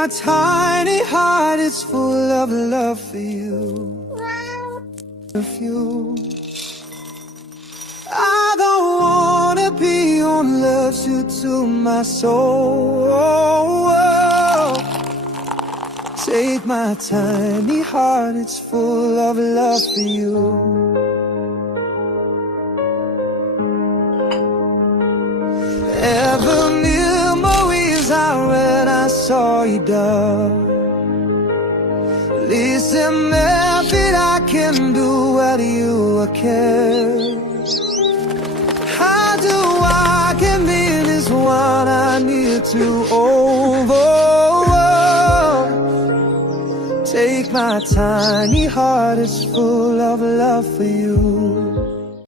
my tiny heart is full of love for you. I don't wanna be on love shoot to my soul. Take my tiny heart, it's full of love for you. Ever memories are when I saw you, darling. Listen, nothing I can do while you are care. How do I get in this one I need to over? Take my tiny heart, it's full of love for you.